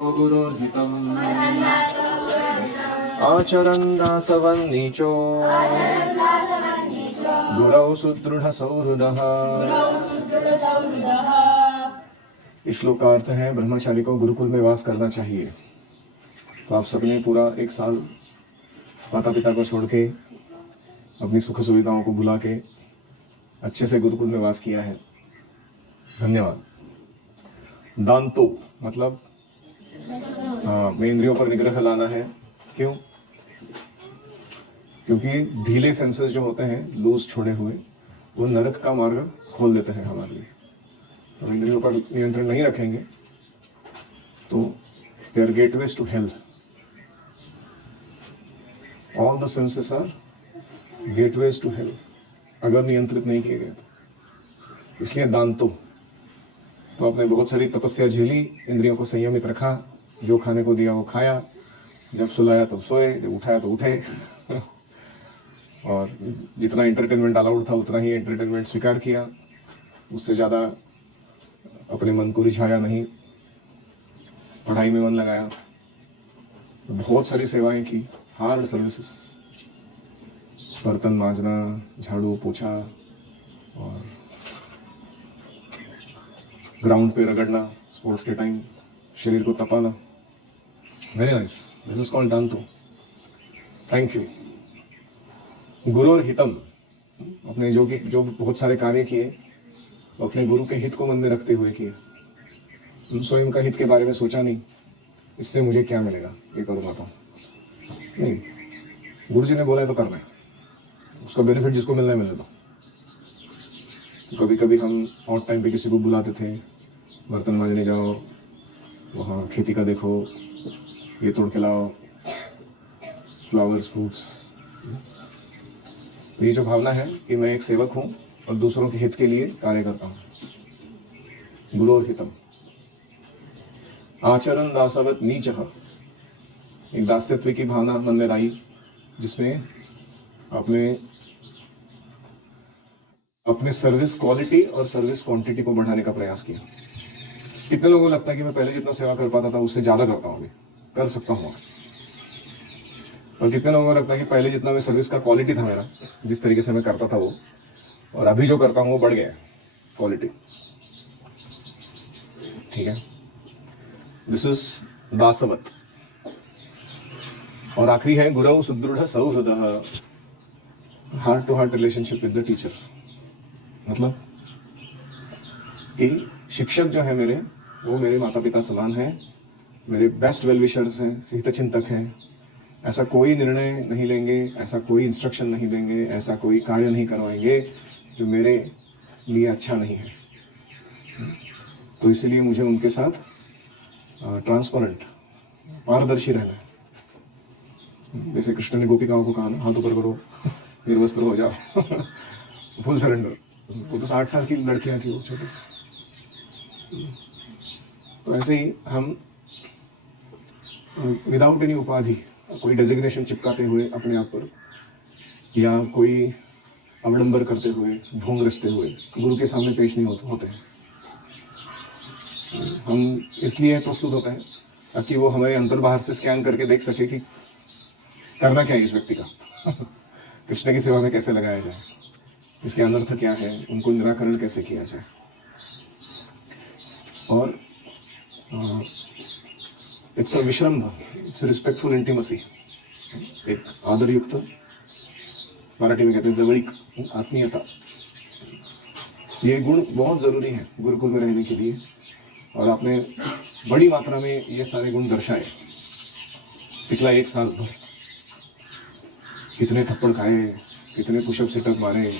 गुरुर्हितम् आचरन् दासवन्नीचो गुरौ सुदृढ़सौहृदः। इस श्लोक का अर्थ है, ब्रह्मचारी को गुरुकुल में वास करना चाहिए। तो आप सबने पूरा एक साल माता पिता को छोड़ के, अपनी सुख सुविधाओं को भुला के अच्छे से गुरुकुल में वास किया है। धन्यवाद। दांतो मतलब मैं इंद्रियों पर निग्रह लाना है। क्यों? क्योंकि ढीले सेंसेस जो होते हैं, लूज छोड़े हुए, वो नरक का मार्ग खोल देते हैं हमारे लिए। तो इंद्रियों पर नियंत्रण नहीं रखेंगे तो they are gateways to hell. All the senses are gateways to hell अगर नियंत्रित नहीं किए गए तो। इसलिए दांतो, तो आपने बहुत सारी तपस्या झेली, इंद्रियों को संयमित रखा, जो खाने को दिया वो खाया, जब सुलाया तो सोए, जब उठाया तो उठे और जितना एंटरटेनमेंट अलाउड था उतना ही एंटरटेनमेंट स्वीकार किया, उससे ज़्यादा अपने मन को रिझाया नहीं, पढ़ाई में मन लगाया, बहुत सारी सेवाएं की, हार्ड सर्विसेज, बर्तन मांजना, झाड़ू पोछा और ग्राउंड पे रगड़ना, स्पोर्ट्स के टाइम शरीर को तपाना। Very nice, this is called दांतो। Thank you. गुरु और हितम, अपने जो बहुत सारे कार्य किए वो अपने गुरु के हित को मन में रखते हुए किए। स्वयं का हित के बारे में सोचा नहीं, इससे मुझे क्या मिलेगा, ये करूँगा तो नहीं। गुरु जी ने बोला है तो करना है, उसका बेनिफिट जिसको मिलना है मिलने दो। तो कभी कभी हम ऑड टाइम पे किसी को बुलाते थे, बर्तन मांजने जाओ, वहाँ खेती का देखो, ये तोड़ के लाओ, फ्लावर्स फ्रूट्स। तो ये जो भावना है कि मैं एक सेवक हूँ और दूसरों के हित के लिए कार्य करता हूँ। गुरु और हितम। आचरण दासवत नीचः, एक दास्यत्व की भावना मन में आई, जिसमें अपने सर्विस क्वालिटी और सर्विस क्वांटिटी को बढ़ाने का प्रयास किया। कितने लोगों को लगता है कि मैं पहले जितना सेवा कर पाता था उससे ज़्यादा करता हूँ, कर सकता हूँ। और कितने लोगों को लगता है कि पहले जितना मैं सर्विस का क्वालिटी था मेरा, जिस तरीके से मैं करता था वो, और अभी जो करता हूँ वो बढ़ गया क्वालिटी। ठीक है, दिस इज दासवत। और आखिरी है गुरु सुदृढ़ सौहृदः, heart to heart relationship with the teacher. मतलब कि शिक्षक जो है मेरे, वो मेरे माता पिता समान हैं, मेरे बेस्ट वेल विशर्स हैं, हितचिंतक हैं। ऐसा कोई निर्णय नहीं लेंगे, ऐसा कोई इंस्ट्रक्शन नहीं देंगे, ऐसा कोई कार्य नहीं करवाएंगे जो मेरे लिए अच्छा नहीं है। तो इसलिए मुझे उनके साथ ट्रांसपेरेंट, पारदर्शी रहना है। जैसे कृष्ण ने गोपिकाओं को कहा ना, हाथ ऊपर करो, निर्वस्त्र हो जाओ फुल सरेंडर। वो तो 60 साल की लड़कियां थी वो छोटी। तो ऐसे ही हम विदाउट एनी उपाधि, कोई डेजिग्नेशन चिपकाते हुए अपने आप पर, या कोई अवडंबर करते हुए, ढोंग रचते हुए गुरु के सामने पेश नहीं होते हैं। हम इसलिए प्रस्तुत होते हैं ताकि वो हमारे अंदर बाहर से स्कैन करके देख सके कि करना क्या है इस व्यक्ति का कृष्ण की सेवा में कैसे लगाया जाए, इसके अनर्थ क्या है, उनको निराकरण कैसे किया जाए। और इट्स अ विश्रम्भ, इट्स रिस्पेक्टफुल इंटीमेसी, एक आदर युक्त, मराठी में कहते हैं जवळीक, आत्मीयता। ये गुण बहुत जरूरी है गुरुकुल में रहने के लिए। और आपने बड़ी मात्रा में ये सारे गुण दर्शाए पिछला एक साल भर। कितने थप्पड़ खाए, कितने पुशअप सिटअप मारे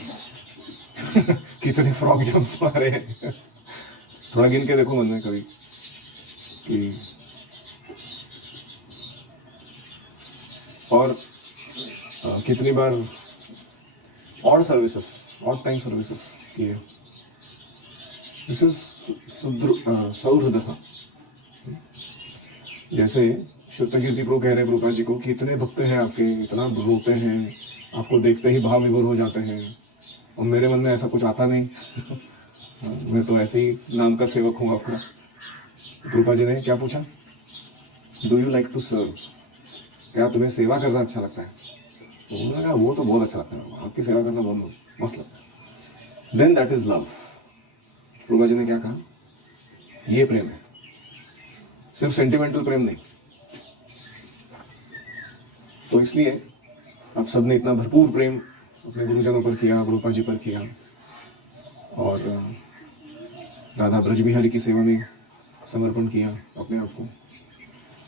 कितने फ्रॉक जंप्स मारे थोड़ा गिन के देखो मन में कभी कि, और कितनी बार odd services, odd time services किए। दिस इज सौहृदः। जैसे शुद्धकीर्ति प्रभु कह रहे हैं प्रभुपाद जी को कि इतने भक्त हैं आपके, इतना रोते हैं, आपको देखते ही भाव विभोर हो जाते हैं, और मेरे मन में ऐसा कुछ आता नहीं मैं तो ऐसे ही नाम का सेवक हूँ आपका। प्रभुपाद जी ने क्या पूछा? Do you like to serve, क्या तुम्हें सेवा करना अच्छा लगता है? तो उन्होंने कहा वो तो बहुत अच्छा लगता है, आपकी सेवा करना बहुत मस्त लगता है। Then that is love. Prabhupada ji ने क्या कहा, ये प्रेम है, सिर्फ सेंटिमेंटल प्रेम नहीं। तो इसलिए आप सबने इतना भरपूर प्रेम अपने गुरुजनों पर किया, प्रभुपा जी पर किया, और राधा ब्रज बिहारी की सेवा में समर्पण किया अपने आप को।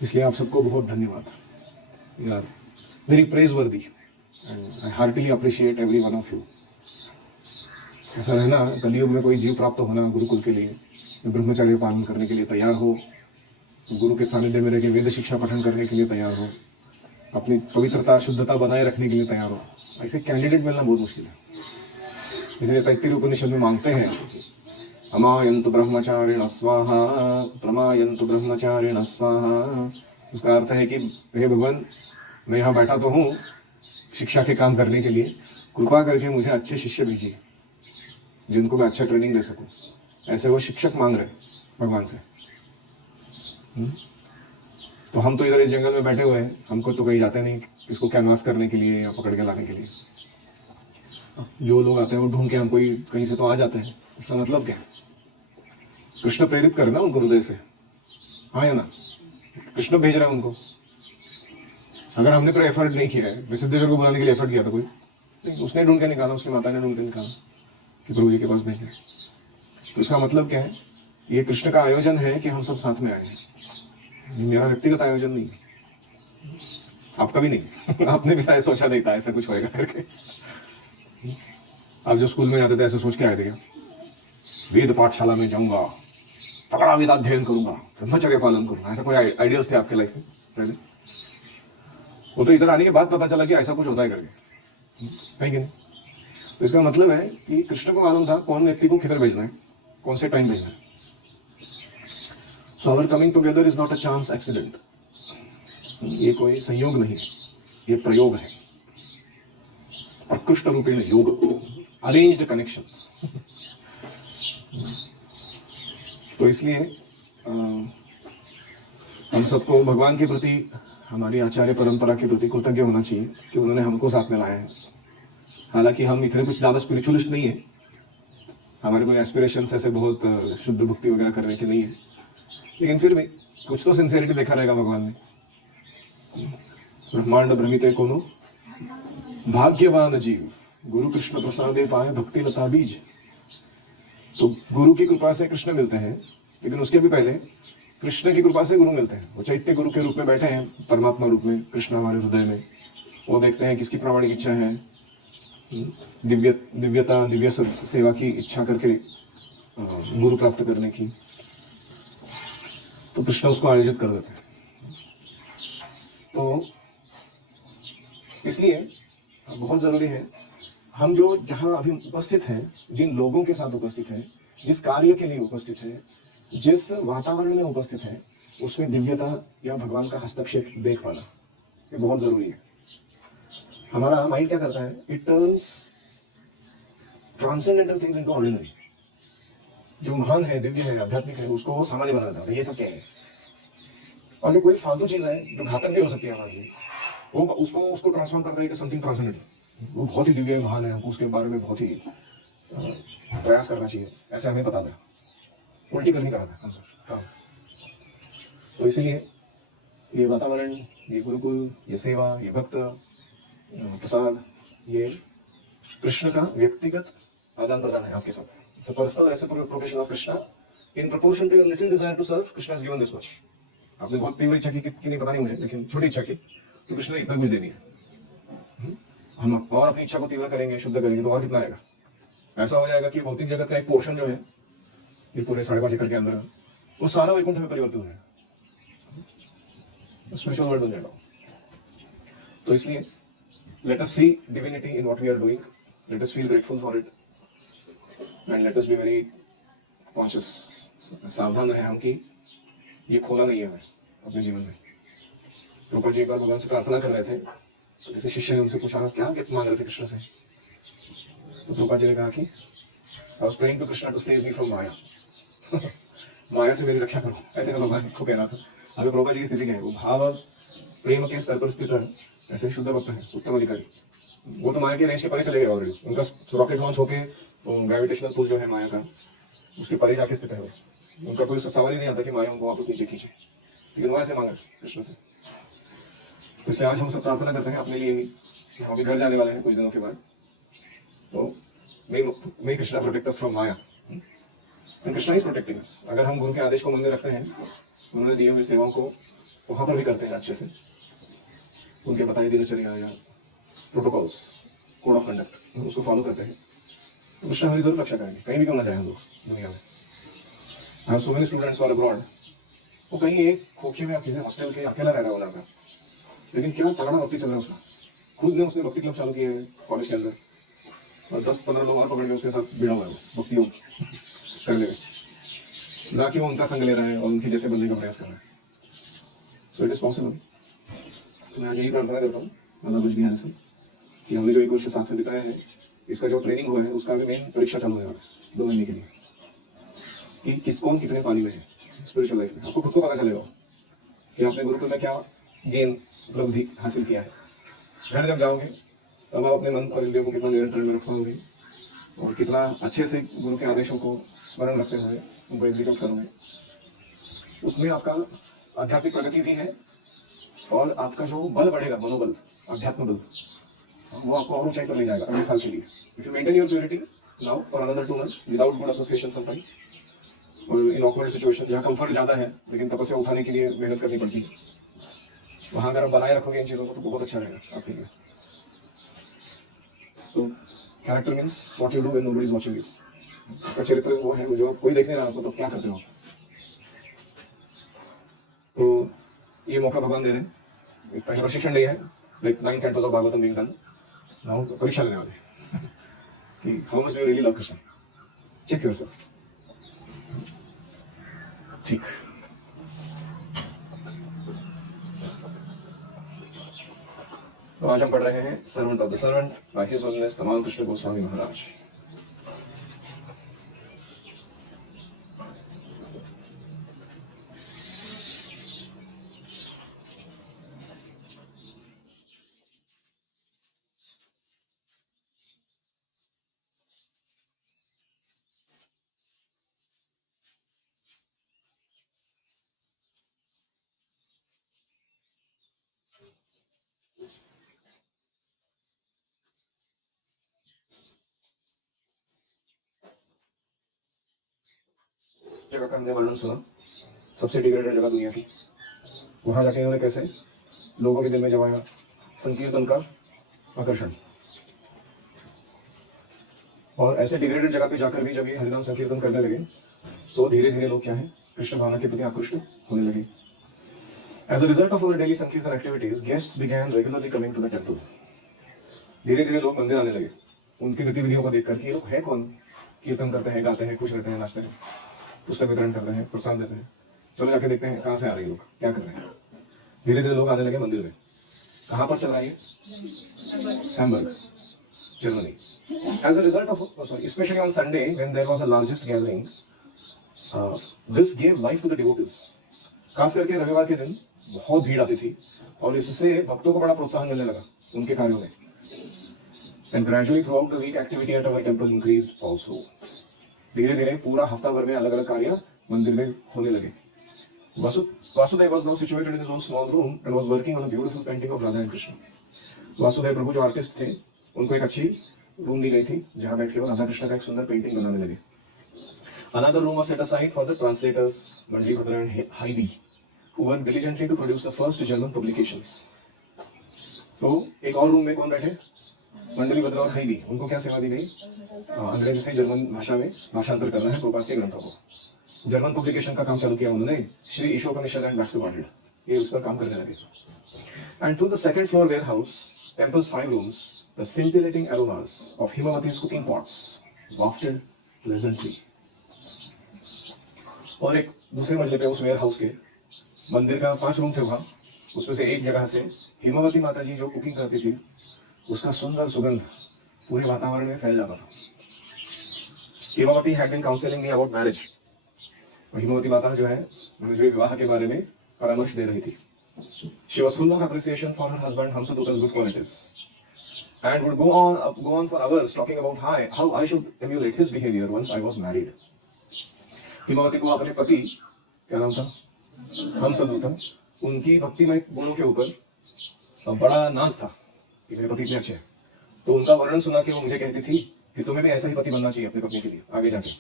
इसलिए आप सबको बहुत धन्यवाद। You are very praiseworthy and I heartily appreciate every one of you. ऐसा रहना, कलयुग में कोई जीव प्राप्त होना गुरुकुल के लिए, जो ब्रह्मचर्य पालन करने के लिए तैयार हो, गुरु के सानिध्य में रह के वेद शिक्षा पठन करने के लिए तैयार हो, अपनी पवित्रता शुद्धता बनाए रखने के लिए तैयार हो, ऐसे कैंडिडेट मिलना बहुत मुश्किल है। इसलिए तैत्तिरीय उपनिषद में मांगते हैं अमायन्तु ब्रह्मचारिण स्वाहा प्रमायन्तु ब्रह्मचारिण स्वाहा। उसका अर्थ है कि हे भगवान, मैं यहाँ बैठा तो हूँ शिक्षा के काम करने के लिए, कृपा करके मुझे अच्छे शिष्य भेजिए जिनको मैं अच्छा ट्रेनिंग दे सकूँ। ऐसे वो शिक्षक मांग रहे भगवान से। तो हम तो इधर इस जंगल में बैठे हुए हैं, हमको तो कहीं जाते नहीं इसको कैनवास करने के लिए या पकड़ के लाने के लिए। जो लोग आते हैं वो ढूंढ के हमको कहीं से तो आ जाते हैं। इसका मतलब क्या है? कृष्ण प्रेरित करे ना उनको हृदय से, हाँ या ना? कृष्ण भेज रहे हैं उनको। अगर हमने कोई एफर्ट नहीं किया है, विशुद्धेश्वर को बुलाने के लिए एफर्ट किया था कोई नहीं, उसने ढूंढ के निकाला, उसकी माता ने ढूंढ के निकाला कि प्रभु जी के पास भेजना। तो इसका मतलब क्या है? ये कृष्ण का आयोजन है कि हम सब साथ में आए हैं। मेरा व्यक्तिगत आयोजन नहीं है, आपका भी नहीं। आपने भी शायद सोचा नहीं था ऐसा कुछ होएगा करके। आप जो स्कूल में जाते थे ऐसे सोच के आए थे क्या? वेद पाठशाला में जाऊंगा, तगड़ा वेदाध्ययन करूंगा, ब्रह्मचर्य पालन करूंगा, ऐसा कोई आइडियाज थे आपके लाइफ में पहले? वो तो इधर आने के बाद पता चला कि ऐसा कुछ होता है करके, है कि नहीं? तो इसका मतलब है कि कृष्ण को मालूम था कौन व्यक्ति को किधर भेजना है, कौन से टाइम भेजना है। So our coming together is not a chance accident. ये कोई संयोग नहीं है, ये प्रयोग है, प्रकृष्ट रूपेण योग, अरेंज्ड कनेक्शन। तो इसलिए हम सबको भगवान के प्रति, हमारी आचार्य परंपरा के प्रति कृतज्ञ होना चाहिए कि उन्होंने हमको साथ में लाया है। हालांकि हम इतने कुछ ज़्यादा स्पिरिचुअलिस्ट नहीं है, हमारे कोई एस्पिरेशंस ऐसे बहुत शुद्ध भक्ति वगैरह करने के नहीं है, लेकिन फिर भी कुछ तो सिंसियरिटी देखा रहेगा भगवान ने। ब्रह्मांड भ्रमिते कोनो भाग्यवान जीव, गुरु कृष्ण प्रसादे पाए भक्ति लता बीज। तो गुरु की कृपा से कृष्ण मिलते हैं, लेकिन उसके भी पहले कृष्ण की कृपा से गुरु मिलते हैं। वो चैत्य गुरु के रूप में बैठे हैं, परमात्मा रूप में कृष्ण हमारे हृदय में। वो देखते हैं किसकी प्रामाणिक इच्छा है, दिव्यता, दिव्य सेवा की इच्छा करके गुरु प्राप्त करने की, तो कृष्ण उसको आयोजित कर देते हैं। तो इसलिए बहुत जरूरी है हम जो जहाँ अभी उपस्थित हैं, जिन लोगों के साथ उपस्थित हैं, जिस कार्य के लिए उपस्थित है, जिस वातावरण में उपस्थित है, उसमें दिव्यता या भगवान का हस्तक्षेप देख पाना ये बहुत जरूरी है। हमारा माइंड क्या करता है? It turns transcendental things into ordinary. जो महान है, दिव्य है, आध्यात्मिक है, उसको वो सामान्य बना देता है, ये सब क्या है। और जो कोई फालतू चीज है जो घातक भी हो सकती है हमारे लिए, वो उसको ट्रांसफॉर्म करता है कि समथिंग ट्रांसेंडेंटल। वो बहुत ही दिव्य है, महान है, हमको उसके बारे में बहुत ही प्रयास करना चाहिए, ऐसे हमें बता दें, उल्टी करनी करा था हाँ। तो इसीलिए ये वातावरण, ये गुरुकुल, ये सेवा, ये भक्त प्रसाद, ये कृष्ण का व्यक्तिगत आदान प्रदान है आपके साथ। It's a personal reciprocation of Krishna in proportion to your little desire to serve. Krishna has given this much. आपने बहुत तीव्र इच्छा की नहीं पता नहीं मुझे, लेकिन छोटी इच्छा की, तो कृष्ण ने इतना कुछ दे दिया। हम और अपनी इच्छा को तीव्र करेंगे, शुद्ध करेंगे, तो और कितना आएगा? ऐसा हो जाएगा कि भौतिक जगत का एक पोर्शन जो है, ये पूरे 5.5 एकड़ के अंदर, वो सारा वैकुंठ में परिवर्तित हो जाएगा, स्पिरिचुअल वर्ल्ड बन जाएगा। तो इसलिए let us see divinity in what we are doing, let us feel grateful for it and let us be very conscious. सावधान रहे हम कि ये खोना नहीं है हमें अपने जीवन में। रूपा जी एक बार भगवान से प्रार्थना कर रहे थे, तो किसी शिष्य ने उनसे पूछा क्या गिफ्ट मांग रहे थे कृष्ण से। तो रूपा जी ने कहा कि I was praying to Krishna to save me from माया। माया से मेरी रक्षा करो, ऐसे भगवान को कहना था। अभी प्रभुपाद जी की स्थिति क्या है, वो भाव प्रेम के स्तर पर स्थित है, ऐसे शुद्ध भक्त है, उत्तम अधिकारी। वो तो माया के रेंज के परे चले गए ऑलरेडी, उनका रॉकेट लॉन्च होके ग्रेविटेशनल पुल जो है माया का, उसके परे जाके स्थित है वो। उनका कोई सवाल ही नहीं आता कि माया उनको वापस नीचे खींचे, लेकिन वो ऐसे मांगा कृष्ण से। तो इसलिए आज हम सब प्रार्थना करते हैं अपने लिए भी कि हम भी घर जाने वाले हैं कुछ दिनों के बाद, तो may Krishna protect us from Maya, and Krishna is protecting us. अगर हम गुरु के आदेश को मन में रखते हैं, उन्होंने दिए हुए सेवाओं को वहां पर भी करते हैं अच्छे से, उनके बताए दिनचर्या या प्रोटोकॉल्स, कोड ऑफ कंडक्ट, हम उसको फॉलो करते हैं, तो कृष्णा हमारी जरूर रक्षा करेंगे, कहीं भी क्यों ना जाए हम लोग दुनिया में। I have so many students for abroad, वो कहीं एक खोखे में किसी हॉस्टल के अकेला रह रहा है वो लड़का, लेकिन क्या तगड़ा भक्ति चल रहा है उसका। खुद ने उसने भक्ति क्लब चालू किए हैं कॉलेज के अंदर, और 10-15 लोग और पकड़ के उसके साथ भिड़ा हुआ है वो भक्ति योग करने में, ना कि वो उनका संग ले रहा है और उनके जैसे बनने का प्रयास कर रहा है। So it is possible. तो मैं आज यही प्रार्थना करता हूँ दादा कुछ भी से, कि हमने जो 1 वर्ष साथ में बिताया है, इसका जो ट्रेनिंग हुआ है उसका भी मेन परीक्षा चालू होने वाला है 2 महीने के लिए, कि किस कौन कितने पानी में है स्पिरिचुअल लाइफ में। आपको खुद को पता चलेगा कि आपने गुरुकुल में क्या गेन उपलब्धि हासिल किया है। घर जब जाओगे तब आप अपने मन पर इंद्रियों को कितना नियंत्रण में रख पाओगे, और कितना अच्छे से गुरु के आदेशों को स्मरण रखते हुए उनको एग्जीक्यूट करोगे। उसमें आपका आध्यात्मिक प्रगति भी है, और आपका जो बल बढ़ेगा, मनोबल, अध्यात्म बल, वो आपको और ऊंचाई पर ले जाएगा अगले साल के लिए। If you maintain your purity now for another 2 months without good association sometimes, और इन ऑकवर्ड सिचुएशन जहाँ कंफर्ट ज्यादा है लेकिन तपस्या उठाने के लिए मेहनत करनी पड़ती है, वहां अगर आप बनाए रखोगे इन चीजों को तो बहुत अच्छा रहेगा आपके लिए। So character means what you do when nobody is watching you. आपका चरित्र वो है जो कोई देख नहीं रहा आपको, तो क्या करते हो। तो ये मौका भगवान दे रहे हैं, एक पहले प्रशिक्षण लिया है, like 9 cantos of Bhagavatam being done now, परीक्षा लेने वाले कि how much do you really love Krishna, check yourself. ठीक, तो आज हम पढ़ रहे हैं servant of the servant by his holiness Tamal Krishna Goswami महाराज। जगह का हमने वर्णन सुना, सबसे डिग्रेडेड जगह दुनिया की, वहां जाके इन्होंने कैसे लोगों के दिल में जमाया संकीर्तन का आकर्षण। और ऐसे डिग्रेडेड जगह पे जाकर भी जब ये हरिनाम संकीर्तन करने लगे, तो धीरे धीरे लोग क्या है, कृष्ण भावना के प्रति आकृष्ट होने लगे। As a result of daily sankirtan activities, guests began regularly coming to the temple. धीरे धीरे लोग मंदिर आने लगे उनकी गतिविधियों को देखकर कि ये लोग है कौन, कीर्तन करते हैं, गाते हैं, खुश रहते हैं, नाचते हैं, पुस्तक वितरण करते हैं, प्रसाद देते हैं, चलो जाके देखते हैं कहाँ से आ रहे हैं लोग, क्या कर रहे हैं। धीरे धीरे लोग आने लगे मंदिर में। कहाँ पर चल रहा है, Hamburg, Germany. As a result of, especially on Sunday when there was a largest gathering, this gave life to the devotees. खास करके रविवार के दिन बहुत भीड़ आती थी, और इससे भक्तों को बड़ा प्रोत्साहन मिलने लगा उनके कार्यों में। And gradually throughout the week, activity at our temple increased also. धीरे धीरे पूरा हफ्ता भर में अलग अलग कार्य मंदिर में होने लगे। Vasudev was now situated in his own small room and was working on a beautiful painting of Radha and Krishna. Vasudev प्रभु जो आर्टिस्ट थे, उनको एक अच्छी रूम दी गई थी जहां बैठ के वो राधा कृष्ण का एक सुंदर पेंटिंग बनाने लगे। Another room was set aside for the translators, Mandlibhadra and Heidi, who worked diligently to produce the first German publications. तो एक और रूम में कौन बैठे, मंडलीभद्र और हाइडी, उनको क्या सेवा दी गई, अंग्रेजी से जर्मन भाषा में भाषांतर करना है प्रभुपाद के ग्रंथों को। जर्मन पब्लिकेशन का काम चालू किया उन्होंने, Shri Ishopanishad and back to godhead, ये उस पर काम करने लगे। And through the second floor warehouse, temples 5 rooms, the scintillating aromas of Himavati's cooking pots wafted pleasantly. और एक दूसरे मंजिले पे उस वेयर हाउस के मंदिर का 5 रूम थे वहां, उसमें से एक जगह से हिमावती माता जी जो कुकिंग करती थी, उसका सुंदर सुगंध पूरे वातावरण में फैल जाता था। Himavati had been counselling me about marriage. Himavati माता जो है, मुझे विवाह के बारे में परामर्श दे रही थी. She was full of appreciation for her husband Hamsaduta's good qualities and would go on for hours talking about how I should emulate his behavior once I was married. Himavati को अपने पति, क्या नाम था, हमसदूता, उनकी भक्तिमय गुणों के ऊपर बड़ा नाज था कि मेरे पति इतने अच्छे हैं. तो उनका वर्णन सुना के वो मुझे कहती थी कि तुम्हें भी ऐसा ही पति बनना चाहिए अपनी पत्नी के लिए आगे जाके.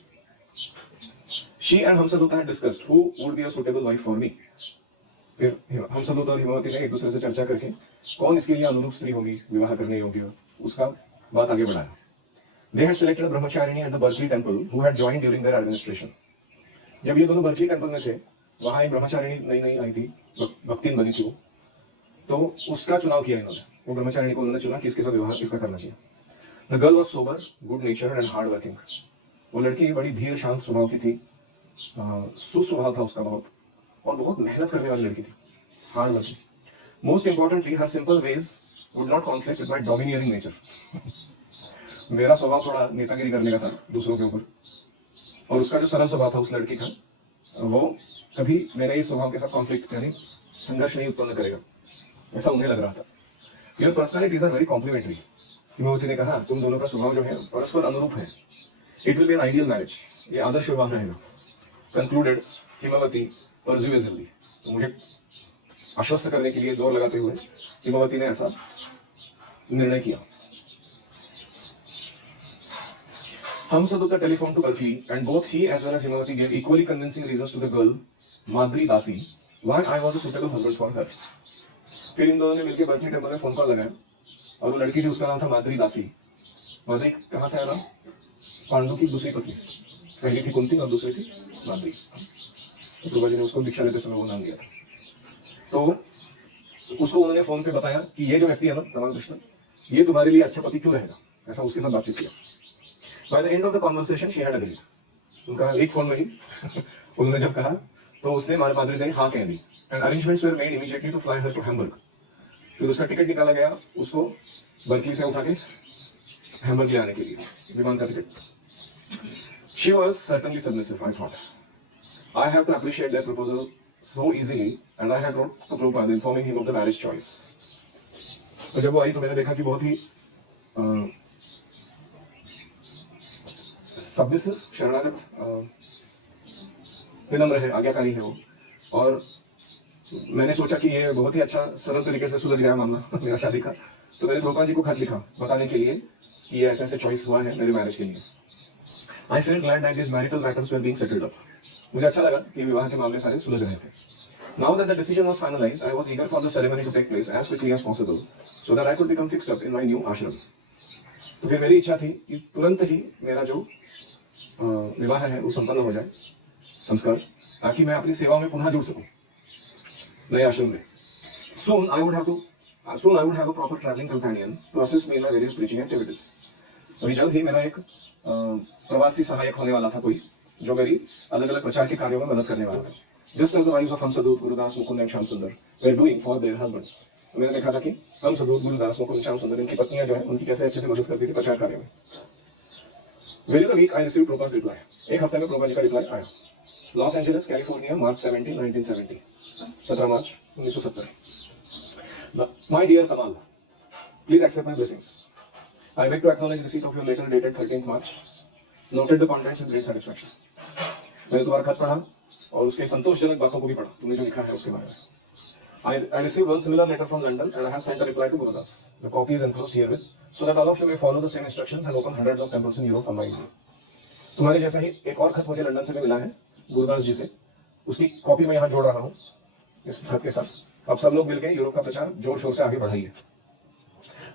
She and Hamsadutta had discussed who would be a suitable wife for me. फिर हमसदूता और हिमावती ने एक दूसरे से चर्चा करके कौन इसके लिए अनुरूप स्त्री होगी, विवाह करने योग्य, उसका बात आगे बढ़ाया. They had selected a brahmacharini at the Berkeley temple who had joined during their administration. जब ये दोनों बर्कली टेम्पल में थे, वहां एक ब्रह्मचारिणी नई नई आई थी, भक्तिन बनी थी वो, तो उसका चुनाव किया इन्होंने. वो ब्रह्मचारिणी को उन्होंने चुना कि इसके साथ विवाह किसका करना चाहिए. The girl was sober, good nature and hard working. वो लड़की बड़ी धीर शांत स्वभाव की थी, सुस्वभाव था उसका बहुत, और बहुत मेहनत करने वाली लड़की थी, hard working. Most importantly her simple ways would not conflict with my domineering nature. मेरा स्वभाव थोड़ा नेतागिरी करने का था दूसरों के ऊपर, और उसका जो सरल स्वभाव था उस लड़की का, वो कभी मेरे इस स्वभाव के साथ कॉन्फ्लिक्ट यानी संघर्ष नहीं उत्पन्न करेगा, ऐसा उन्हें लग रहा था. Your personalities are very complementary. Himavati ने कहा तुम दोनों का स्वभाव जो है परस्पर अनुरूप है. It will be an ideal marriage. ये आदर्श विवाह रहेगा. कंक्लूडेड हिमावती परसुएसिवली. तो मुझे आश्वस्त करने के लिए जोर लगाते हुए हिमावती ने ऐसा निर्णय किया. Hamsadutta telephoned to Berkeley, and both he as well as Himawati gave equally convincing reasons to the girl, Madhuri Dasi, why I was a suitable husband for her. फिर इन दोनों ने मिलकर बर्कली टेम्पल में फोन कॉल लगाया, और वो लड़की थी उसका नाम था माधुरी दासी. माधुरी कहाँ से आया नाम? पांडु की दूसरी पत्नी. पहली थी कुंती और दूसरी थी माधुरी. प्रभा जी ने उसको दीक्षा लेते समय वो नाम दिया था. तो उसको उन्होंने फोन पे बताया कि ये जो व्यक्ति है ना कमल कृष्ण, ये तुम्हारे लिए अच्छा पति क्यों रहेगा, ऐसा उसके साथ बातचीत किया. By the end of the conversation, she had agreed. उनका एक फोन में ही उन्होंने जब कहा तो उसने माधुरी ने हाँ कह दी. And arrangements were made immediately to fly her to Hamburg. फिर उसका टिकट निकाला गया उसको बर्कली से उठा के हैम्बर्ग ले आने के लिए, विमान का ticket. She was certainly submissive, I thought. I have to appreciate their proposal so easily, and I had wrote to Prabhupada informing him of the marriage choice. तो जब वो आई तो मैंने देखा कि बहुत ही सबमिसिव, शरणागत, विनम्र है, आज्ञाकारी है वो. और मैंने सोचा कि ये बहुत ही अच्छा सरल तरीके से सुलझ गया मामला मेरा शादी का. तो मैंने प्रभुपाद जी को खत लिखा बताने के लिए कि ये ऐसे ऐसे चॉइस हुआ है मेरे मैरिज के लिए. I felt glad that this marital matters were being settled up. मुझे अच्छा लगा कि विवाह के मामले सारे सुलझ रहे थे. Now that the decision was finalized, I was eager for the ceremony to take place as quickly as possible so that I could become fixed up in my new ashram. तो फिर मेरी इच्छा थी कि तुरंत ही मेरा जो विवाह है वो संपन्न हो जाए, संस्कार, ताकि मैं अपनी सेवाओं में पुनः जुड़ सकूं नए आश्रम में. Soon I would have a proper traveling companion to assist me in my various preaching activities. अभी जल्द ही मेरा एक प्रवासी सहायक होने वाला था कोई, जो मेरी अलग अलग प्रचार के कार्यों में मदद करने वाला था. Just as the wives of Hamsadut, Gurudas, Mukund and Shamsundar were doing for their husbands. तो मैंने देखा था कि हमसदूत, गुरुदास, मुकुंद, श्यामसुंदर, इनकी पत्नियां जो है उनकी कैसे अच्छे से मदद करती थी प्रचार कार्य में. Within a week, I received Prabhupada's reply. एक हफ्ते में प्रभुपाद जी का रिप्लाई आया. Los Angeles, California, March 17, 1970. 17 March 1970. My dear Kamal, please accept my blessings. I beg to acknowledge receipt of your letter dated 13th March. Noted the contents with great satisfaction. मैंने तुम्हारा खत पढ़ा और उसके संतोषजनक बातों को भी पढ़ा, तुमने जो लिखा है उसके बारे में. I received one similar letter from London and I have sent a reply to Gurudas. The copy is enclosed herewith, so that all of you may follow the same instructions and open hundreds of temples in Europe combinedly. तुम्हारे जैसा ही एक और खत मुझे London से भी मिला है गुरुदास जी से, उसकी कॉपी मैं यहाँ जोड़ रहा हूँ इस खत के साथ. अब सब लोग मिलकर यूरोप का प्रचार जोर शोर से आगे बढ़ाइए.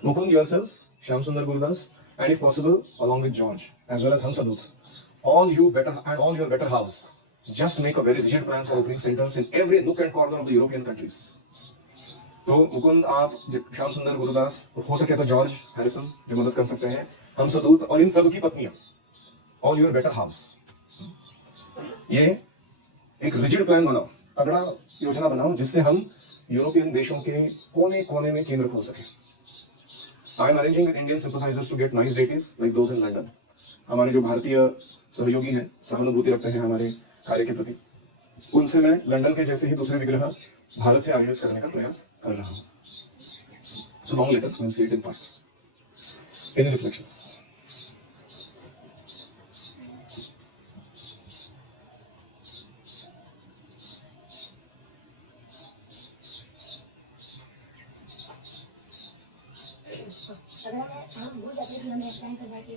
Mukund yourself, Shyamsundar Gurudas, and if possible, along with George, as well as Hamsadut, all your better halves, just make a very rigid plan for opening centers in every nook and corner of the European countries. तो मुकुंद, आप, श्याम सुंदर, गुरुदास, हो सके तो George Harrison जो मदद कर सकते हैं, हमसदूत और इन सब की पत्नियां, ऑल योर बेटर हाउस, ये एक रिजिड प्लान बनाओ, तगड़ा योजना बनाओ जिससे हम यूरोपियन देशों के कोने कोने में केंद्र खोल सकें. I am arranging with Indian sympathizers to get nice deities like those in London. हमारे जो भारतीय सहयोगी हैं, सहानुभूति रखते हैं हमारे कार्य के प्रति, उनसे मैं लंदन के जैसे ही दूसरे विग्रह भारत से आयोजित करने का प्रयास कर रहा हूँ. So long letter, we'll see it in parts. Any reflections? अगर हम भूल जाते कि हमें प्लान करना है कि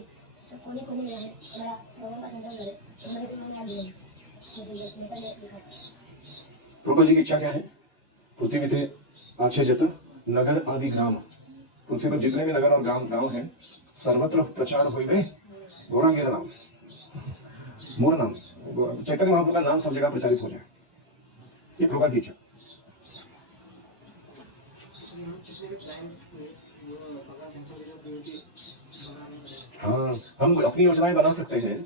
सब कोने कोने में है हमारा भगवान का सेंटर करे तो हमारे को याद नहीं जैसे ये लेटर में लिखा था. प्रभु जी की इच्छा क्या है? पृथ्वी थे आछे जत नगर आदि ग्राम. पृथ्वी पर जितने भी नगर और गांव हैं सर्वत्र प्रचार होइबे गौरांगेर नाम, मोर नाम, चैतन्य महाप्रभु का नाम सब जगह प्रचारित हो जाए. ये प्रभु की इच्छा. हाँ, हम अपनी योजनाएं बना सकते हैं,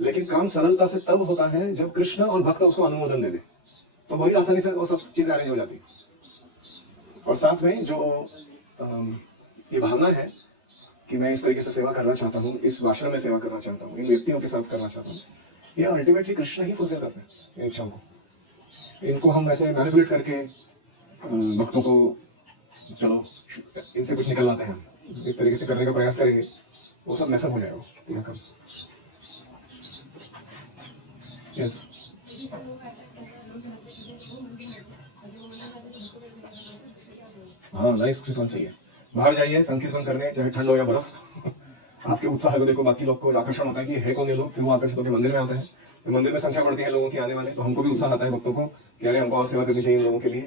लेकिन काम सरलता से तब होता है जब कृष्ण और भक्त उसको अनुमोदन दे दे, तो बड़ी आसानी से वो सब चीजें अरेंज हो जाती है. और साथ में जो ये भावना है कि मैं इस तरीके से सेवा करना चाहता हूँ, इस आश्रम में सेवा करना चाहता हूँ, इन व्यक्तियों के साथ करना चाहता हूँ, ये अल्टीमेटली कृष्ण ही फुलफिल करते हैं इन इच्छाओं को. इनको हम ऐसे मैनिपुलेट करके भक्तों को चलो इनसे कुछ निकल लाते हैं, इस तरीके से करने का प्रयास करेंगे, वो सब मैसअप हो जाएगा पूरा काम. यस, हाँ नाइस सीक्वेंस है. बाहर जाइए संकीर्तन करने, चाहे ठंड हो या बर्फ. आपके उत्साह को देखो, बाकी लोग को आकर्षण होता है कि है कौन ये लोग, फिर वो आकर्षित होकर मंदिर में आते हैं. तो मंदिर में संख्या बढ़ती है लोगों की आने वाले, तो हमको भी उत्साह आता है भक्तों को कि अरे हमको और सेवा करनी चाहिए इन लोगों के लिए.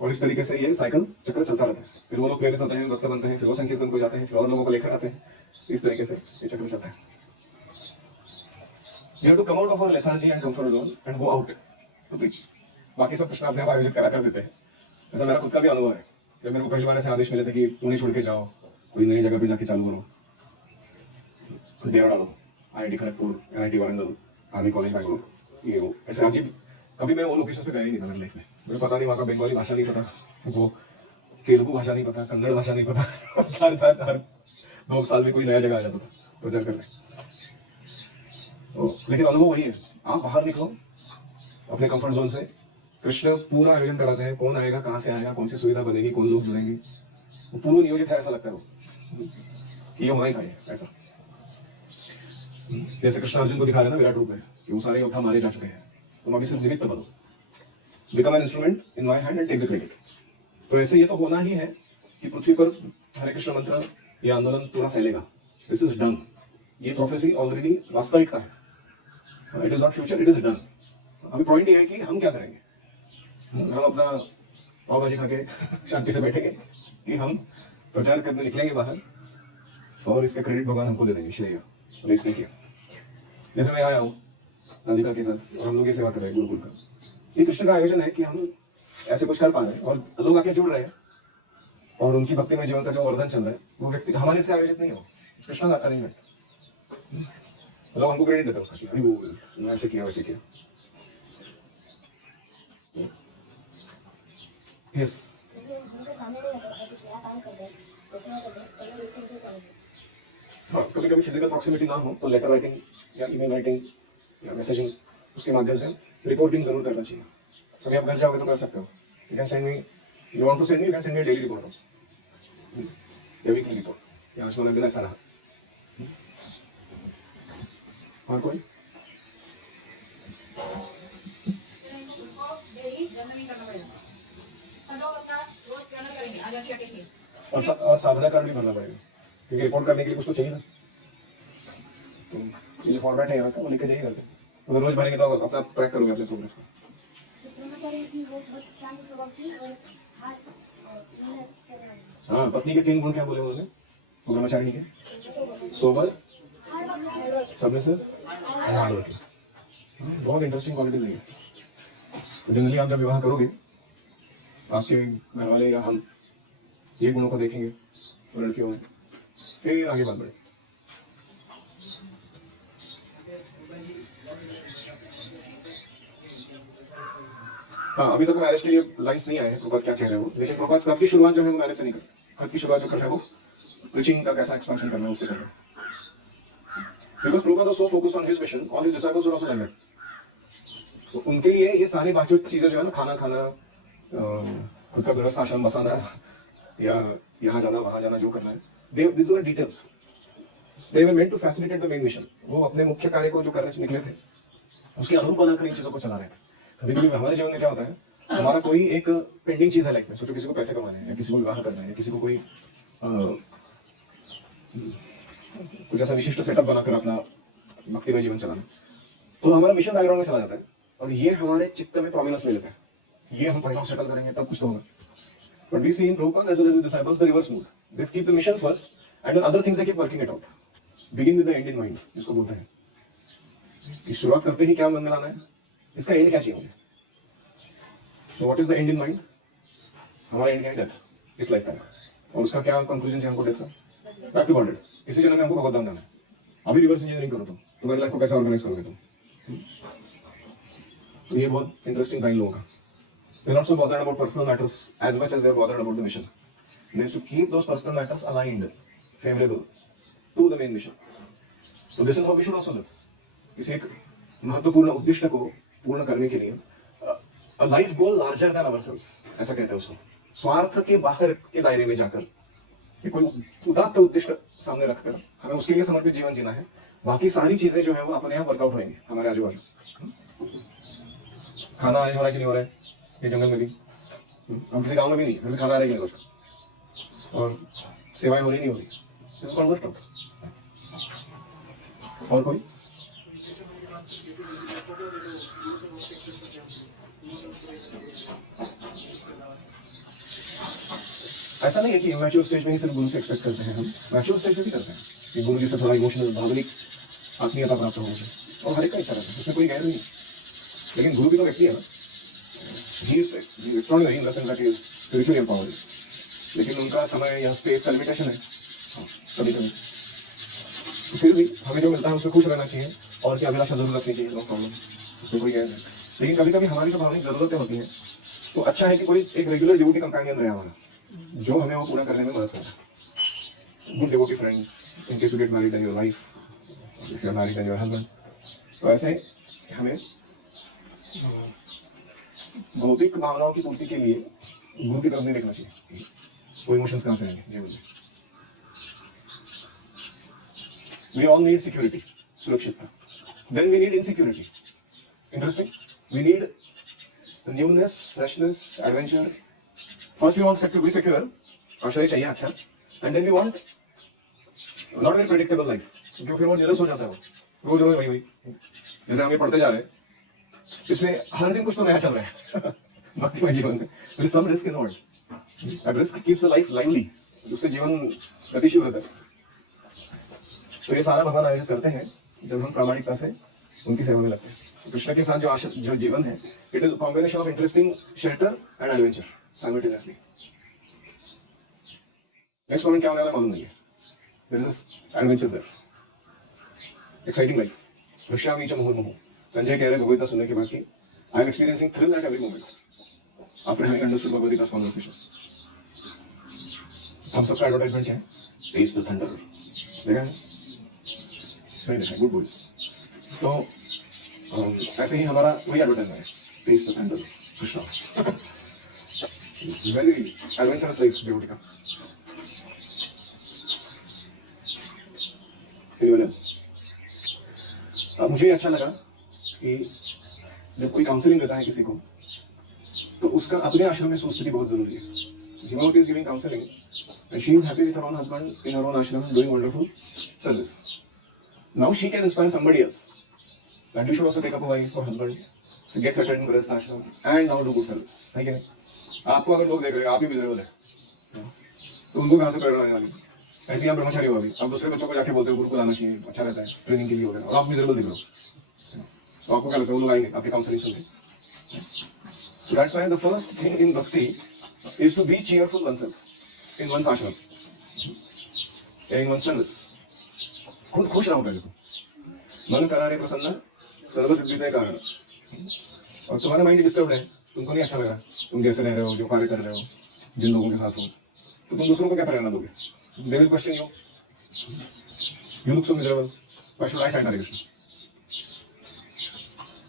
और इस तरीके से ये साइकिल चक्र चलता रहता है. फिर वो लोग प्रेरित होते हैं, भक्त बनते हैं, फिर वो संकीर्तन को जाते हैं, फिर और लोगों को लेकर आते हैं. इस तरीके से ये चक्र चलता है. You have to come out of our lethargy and comfort zone and go out to preach. बाकी सब कृष्ण अपने आप आयोजित करा कर देते हैं. ऐसा मेरा खुद का भी अनुभव है. जब मेरे को पहली बार ऐसे आदेश मिले थे कि पुणे छोड़ के जाओ, कोई नई जगह पे जाके चालू करो, तो डेरा डालो, IIT Kharagpur, NIT Warangal, army college Bangalore, ये वो ऐसे अजीब. कभी मैं वो लोकेशन पे गया ही नहीं था मेरी लाइफ में. मुझे पता नहीं, वहाँ का बंगाली भाषा नहीं पता, वो तेलुगु भाषा नहीं पता, कन्नड़ भाषा नहीं पता. हर 2 साल में कोई नया जगह आ जाता था प्रचार करने. लेकिन अनुभव वही है. आप बाहर निकलो अपने कंफर्ट जोन से. कृष्ण पूरा आयोजन कराते हैं, कौन आएगा, कहाँ से आएगा, कौन सी सुविधा बनेगी, कौन लोग जुड़ेंगे, वो पूर्व नियोजित है. ऐसा लगता है वो कि ये होना ही चाहिए ऐसा. जैसे कृष्ण अर्जुन को दिखा रहे ना विराट रूप में कि वो सारे योद्धा मारे जा चुके हैं, तुम अभी सिर्फ निमित्त बनो, become an instrument in my hand and take the credit. तो ऐसे ये तो होना ही है कि पृथ्वी पर हरे कृष्ण मंत्र, ये आंदोलन पूरा फैलेगा. This is done. ये प्रोफेसी ऑलरेडी वास्तविकता है. It is not future, it is done. अभी पॉइंट ये है कि हम क्या करेंगे. हम अपना पाव भाजी खा के शांति से बैठेंगे कि हम प्रचार करने निकलेंगे बाहर, और इसका क्रेडिट भगवान हमको दे देंगे, श्रेय इसने किया. जैसे मैं आया हूँ राधिका के साथ और हम लोग ये सेवा कर रहे हैं गुरुकुल का. ये कृष्ण का आयोजन है कि हम ऐसे कुछ कर पा रहे हैं और लोग आके जुड़ रहे हैं, और उनकी भक्ति में जीवन का जो वर्धन चल रहा है वो व्यक्ति हमारे से आयोजित नहीं हो, कृष्ण का अरेंजमेंट. लोग हमको क्रेडिट देते हैं उसका कि अभी वो ऐसे किया वैसे किया. यस, हाँ, कभी कभी फिजिकल प्रॉक्सिमिटी ना हो तो लेटर राइटिंग या ईमेल राइटिंग या मैसेजिंग उसके माध्यम से रिपोर्टिंग जरूर करना चाहिए. कभी आप घर जाओगे तो कर सकते हो. You can send me, you want to send me, you can send me daily report also, या वीकली रिपोर्ट, या आज वाला दिन ऐसा रहा. और कोई और साधना कार्ड भी भरना पड़ेगा क्योंकि रिपोर्ट करने के लिए कुछ तो चाहिए ना. तो ये फॉर्मेट है यहाँ का, वो लेके जाइए करके. तो रोज भरेंगे तो अपना ट्रैक करोगे अपने प्रोग्रेस को. हाँ, पत्नी के 3 गुण क्या बोले उन्होंने ब्रह्मचारिणी के? Sober, submissive, hard working. बहुत इंटरेस्टिंग क्वालिटी लगी. तो जनरली आप जब विवाह करोगे, आपके घर वाले या हम ये गुणों को देखेंगे तो लड़कियों में, फिर आगे बात बढ़े. हाँ, अभी तक मैरिज के लिए लाइन्स नहीं आए हैं प्रभात क्या कह रहे हो, लेकिन प्रभात कब की शुरुआत जो है वो मैरिज से नहीं कर, कब की शुरुआत जो कर रहे हो प्रीचिंग का कैसा एक्सपेंशन करना है उससे कर रहे हो. Because Prabhat was so focused on his mission, all his disciples were also like that. तो उनके लिए ये सारी बातचीत चीजें जो है ना, खाना खाना, खुद का गृहस्थ आश्रम बसाना या यहाँ जाना वहाँ जाना जो करना है, this were details, they were meant to facilitate the main mission. वो अपने मुख्य कार्य को जो करने से निकले थे उसके अनुरूप बनाकर इन चीज़ों को चला रहे थे। कभी कभी हमारे जीवन में क्या होता है, हमारा कोई एक पेंडिंग चीज़ है लाइफ में, सोचो किसी को पैसे कमाने हैं या किसी को विवाह करना है या किसी को कोई कुछ ऐसा विशिष्ट सेटअप बनाकर अपना भक्तिमय जीवन चलाना, तो हमारा मिशन बैकग्राउंड में चला जाता है और ये हमारे चित्त में प्रोमिनेंस ले लेता है, ये हम पहले सेटल करेंगे तब कुछ तो होगा। But we see in Prabhupada as well as his disciples the reverse mood. They keep the mission first and then other things they keep working it out. Begin with the end in mind, जिसको बोलते हैं कि शुरुआत करते ही क्या मन में लाना है, इसका एंड क्या चाहिए मुझे। So what is the and in mind? हमारा एंड क्या है? डेथ, इस लाइफ टाइम। और उसका क्या कंक्लूजन चाहिए हमको? डेथ का, बैक टू गॉड। इसी जन्म में हमको भगवत धाम जाना है। अभी रिवर्स इंजीनियरिंग करो तुम, तुम्हारी लाइफ को कैसे ऑर्गेनाइज करोगे तुम? तो ये बहुत इंटरेस्टिंग टाइम लोगों का। They're not so bothered about personal matters as much as they're bothered about the mission. They have to keep those personal matters aligned, favorable to the main mission. So this is how we should also live. किसी एक महत्वपूर्ण उद्देश्य को पूर्ण करने के लिए a life goal larger than ourselves, ऐसा कहते हैं उसको। स्वार्थ के बाहर के दायरे में जाकर कि कोई उदात्त उद्देश्य सामने रखकर हमें उसके लिए समर्पित जीवन जीना है। बाकी सारी चीजें जो है वो अपने यहाँ वर्कआउट होंगी हमारे आजू बाजू। खाना आए हो रहा है कि नहीं हो रहा है ये जंगल में भी, हम किसी गांव में भी नहीं, हमें खाना आ रहा है कि नहीं रोज, और सेवाएं हो रही नहीं हो रही, इसको वर्कआउट। और कोई ऐसा नहीं है कि मैच्योर स्टेज में ही सिर्फ गुरु से एक्सपेक्ट करते हैं, हम मैच्योर स्टेज में भी करते हैं कि गुरु जी से थोड़ा इमोशनल भावनिक आत्मीयता प्राप्त हो मुझे, और हर एक का इच्छा रहता है, उसमें कोई गैर नहीं। लेकिन गुरु भी तो व्यक्ति है ना, he is extraordinary in the sense that he is spiritually empowered, लेकिन उनका समय या स्पेस का लिमिटेशन है कभी कभी। तो फिर भी हमें जो मिलता है उसमें खुश रहना चाहिए और क्या अभिलाषा जरूर रखनी चाहिए, नो प्रॉब्लम, उसमें कोई गैर नहीं। लेकिन कभी कभी हमारी जो भावनिक जरूरतें होती हैं तो अच्छा है कि कोई एक रेगुलर ड्यूटी कंपेनियन रहे हमारा, जो हमें वो पूरा करने में मदद करे। Good devotee friends, in case you get married and your wife, if you are married and your husband, तो ऐसे हमें भौतिक भावनाओं की पूर्ति के लिए गुरु की तरफ नहीं देखना चाहिए। वो इमोशंस कहाँ से आएंगे जीवन में? We all need security, सुरक्षितता। Then we need insecurity, interesting. We need newness, freshness, adventure. First we want to be secure, आश्रय चाहिए अच्छा, and then we want not very predictable life, क्योंकि फिर वो निरस हो जाता है, वो रोज रोज वही जैसे हम ये पढ़ते जा रहे हैं, इसमें हर दिन कुछ तो नया चल रहा है भक्तिमय जीवन में। There is some risk involved. That risk keeps the life lively. उससे जीवन गतिशील रहता है। तो ये सारा भगवान आयोजित करते हैं जब हम प्रामाणिकता से उनकी सेवा में लगते हैं। कृष्ण के साथ जो जीवन है, it is combination of interesting shelter and adventure simultaneously. Next moment क्या होने वाला मालूम नहीं है। There is adventure there, exciting life. ऋष्यामी च मुहुर्मुहुः। संजय कह रहे भगवद्गीता सुनने के बाद कि I am experiencing thrill at every moment after having understood Bhagavad Gita's conversation. हम सबका एडवर्टाइजमेंट क्या है? Taste the thunder. देखा है? नहीं देखा, गुड बॉयज। तो ऐसे ही हमारा वही एडवर्टाइजमेंट है, taste the thunder Krishna. Very adventurous life devotee का। अब मुझे अच्छा लगा कि जब कोई काउंसलिंग देता है किसी को तो उसका अपने आश्रम में सुस्थिति बहुत जरूरी है। Himavati is giving counseling and she is happy with her own husband in her own ashram doing wonderful service. Now she can inspire somebody else that you should also take up a wife or husband, so get settled in Grihastha ashram and now do good service. है क्या नहीं? आपको अगर लोग देख रहे हैं, आप ही मिजरेबल है, तो उनको कहाँ से प्रेरणा आने वाली? ऐसे ही आप ब्रह्मचारी हो अभी, अब दूसरे बच्चों को जाके बोलते हो गुरु को लाना चाहिए, अच्छा रहता है ट्रेनिंग के लिए वगैरह, और आप मिजरेबल दिख रहे हो, तो आपको क्या लगता है वो लोग आएंगे आपके काउंसलिंग सुनते? So that's why the first thing in bhakti is to be cheerful oneself in one's ashram, in one's service. खुद खुश रहो पहले तो। मन करारे प्रसन्न सर्व सिद्धिते कारण। और तुम्हारा माइंड डिस्टर्ब है, तुमको नहीं अच्छा लगा तुम जैसे रह रहे हो, जो कार्य कर रहे हो, जिन लोगों के साथ हो, तो तुम दूसरों को क्या प्रेरणा दोगे? They will question you. You look so miserable. Why should I chant Hare Krishna?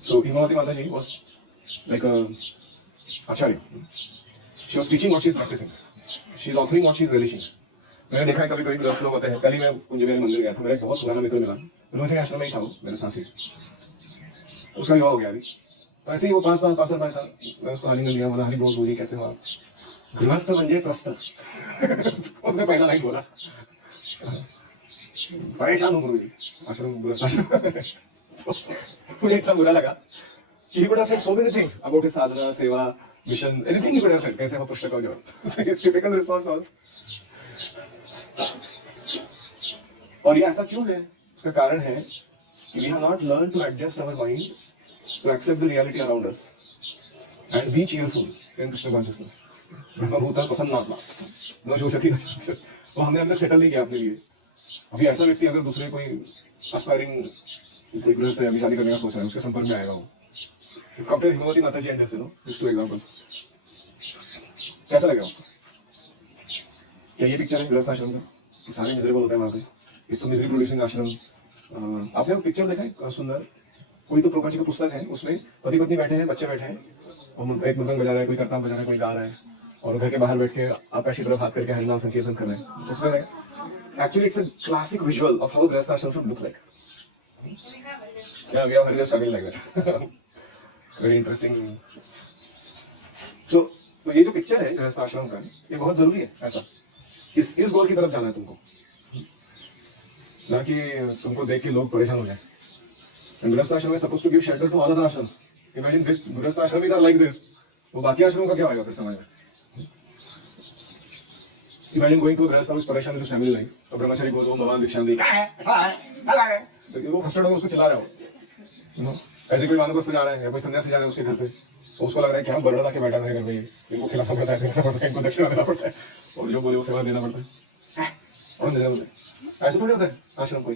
So Himavati Mataji was like a acharya, she was teaching what she is practising, she is offering what she is relishing. मैंने देखा है कभी कभी गृहस्थ लोग होते हैं, कल ही मैं कुंज बिहारी मंदिर गया था, मेरा एक बहुत पुराना मित्र मिला, उन्होंने आश्रम में ही था वो मेरे साथ ही, उसका विवाह हो गया अभी, तो ऐसे ही वो पास पास पासर पास था, मैं उसको हानि लिया, बोला हरी बोल बोली कैसे हुआ, गृहस्थ म्हणजे त्रस्त उसने पहला लाइन बोला, परेशान हूँ गुरु जी, आश्रम गृहस्थ आश्रम तो मुझे इतना बुरा लगा कि he could have said so many things about his sadhana, seva, mission, anything he could have said, कैसे हम पुस्तक का जवाब, his typical response was, और ये ऐसा क्यों है? उसका कारण है कि we have not learned to adjust our mind to accept the reality around us and be cheerful in Krishna consciousness. ब्रह्मभूता प्रसन्नात्मा न शोषति वो हमने अंदर सेटल नहीं किया अपने लिए। अभी ऐसा व्यक्ति अगर दूसरे कोई एस्पायरिंग कोई गृहस्थ है, अभी शादी करने का सोच रहा है, उसके संपर्क में आएगा वो, compare Himavati Mata ji and this, this two examples, कैसा लगेगा उसको? क्या ये पिक्चर है गृहस्थ आश्रम का कि सारे मिजरेबल होते हैं वहाँ पे, इट्स मिजरी प्रोड्यूसिंग आश्रम। आपने वो पिक्चर देखा है सुंदर, कोई तो प्रभुपाद जी का पुस्तक है, उसमें पति पत्नी बैठे हैं, बच्चे बैठे हैं, और एक मृदंग बजा रहा है, कोई करताल बजा रहा है, कोई गा रहा है, और घर के बाहर बैठ के आकाश की तरफ हाथ करके हरिनाम संकीर्तन कर रहे हैं। उसमें actually it's a classic visual of how गृहस्थ आश्रम should look like. Yeah, we have heard a struggle like that. Very interesting. So, तो ये जो पिक्चर है गृहस्थ आश्रम का, ये बहुत जरूरी है ऐसा, इस गोल की तरफ जाना है तुमको, ना कि तुमको देख के लोग परेशान हो जाए। गृहस्थ आश्रम is supposed to give shelter to all other ashrams. Imagine this, गृहस्थ आश्रम are like this, वो बाकी आश्रमों का क्या होगा फिर समाज में? Imagine going to a गृहस्थ हाउस, परेशान है तो फैमिली नहीं, तो ब्रह्मचारी को दो भगवान भिक्षा दी, वो फ्रस्ट्रेट होकर उसको चिल्ला रहा हो, ऐसे कोई वानप्रस्थ जा रहा है या कोई सन्यासी जा रहा है उसके घर पे, तो उसको लग रहा है कि हम बर्डन आके बैठा रहेगा भाई, इनको खिलाना पड़ता है, इनको दक्षिणा देना पड़ता है, और जो बोले वो सेवा देना पड़ता है, और देना पड़ता है। ऐसे थोड़ी होता है आश्रम कोई।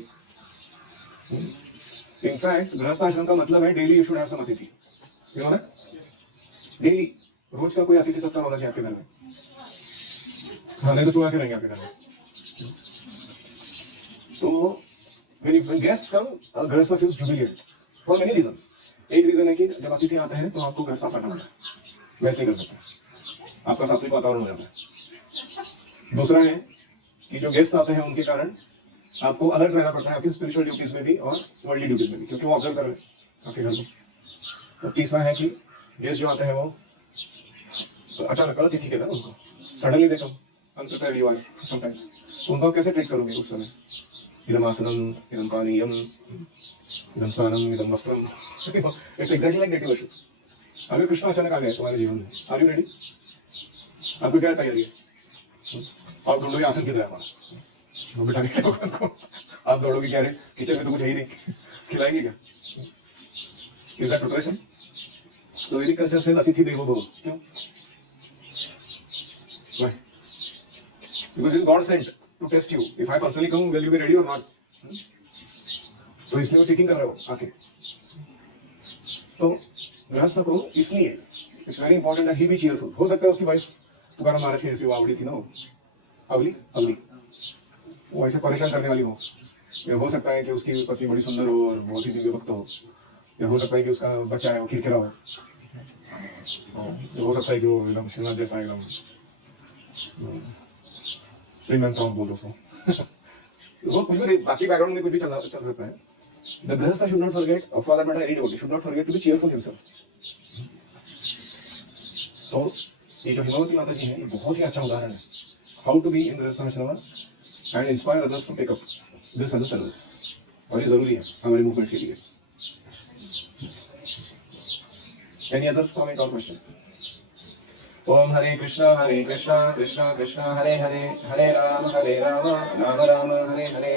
इनफैक्ट गृहस्थ आश्रम का मतलब है daily you should have some atithi, you know that, daily रोज का कोई अतिथि सत्कार होना चाहिए आपके घर में। हाँ, नहीं तो चुरा के रहेंगे आपके घर में। तो when guests come, गृहस्थ feels jubilant for many reasons. एक रीजन है कि जब अतिथि आते हैं तो आपको घर साफ रखना पड़ता है, वैसे नहीं कर सकते, आपका सात्विक वातावरण हो जाता है। दूसरा है कि जो गेस्ट आते हैं उनके कारण आपको अलर्ट रहना पड़ता है आपकी स्पिरिचुअल ड्यूटीज में भी और वर्ल्डली ड्यूटीज में भी, क्योंकि वो ऑब्जर्व कर रहे हैं आपके घर को। तो तीसरा है कि गेस्ट जो आते हैं वो अचानक अतिथि कहते हैं उनको, सडनली देखो अनप्रिपेयर्ड यू आर समटाइम्स, तो उनको कैसे ट्रीट करोगे उस समय? इदम आसनम, इदम पानीयम, इदम स्नानम, इदम वस्त्रम, it's exactly like deity worship. अगर कृष्ण अचानक आ गए तुम्हारे जीवन में, आर यू रेडी? आपको क्या तैयारी है? आप ढूंढोगे आसन किधर है हमारा, वो बिठा के उनको आप दौड़ोगे क्या रे, किचन में तो कुछ है ही नहीं, खिलाएंगे क्या? Is that preparation? तो वैदिक कल्चर से अतिथि देवो भव, क्यों? Why? Because it's God sent to test you. If I personally come, will you be ready or not? तो इसलिए वो चेकिंग कर रहे हो आके। तो गृहस्थ को इसलिए it's very important that he be cheerful. हो सकता है उसकी वाइफ तुकाराम महाराज की जैसी वो आवड़ी थी ना, वो अवली वो ऐसे परेशान करने वाली हो, या हो सकता है कि उसकी पत्नी बड़ी सुंदर हो और बहुत ही दिव्य भक्त हो, या हो सकता है कि उसका बच्चा है वो खिरखिरा हो, हो सकता है कि वो एकदम श्रीनाथ जैसा एकदम प्रीमियम सॉन्ग बोल दो वो कुछ भी बाकी बैकग्राउंड में कुछ भी चल सकता है। The Grihastha should not forget, or for that matter, any devotee should not forget to be cheerful himself. तो ये जो हिमावती माता जी हैं, ये बहुत ही अच्छा उदाहरण है how to be in grihasthashram and inspire others to take up this as a service, और ये जरूरी है हमारे मूवमेंट के लिए। एनी अदर कमेंट और क्वेश्चन? ओम हरे कृष्णा कृष्णा कृष्णा हरे हरे, हरे राम राम राम हरे हरे।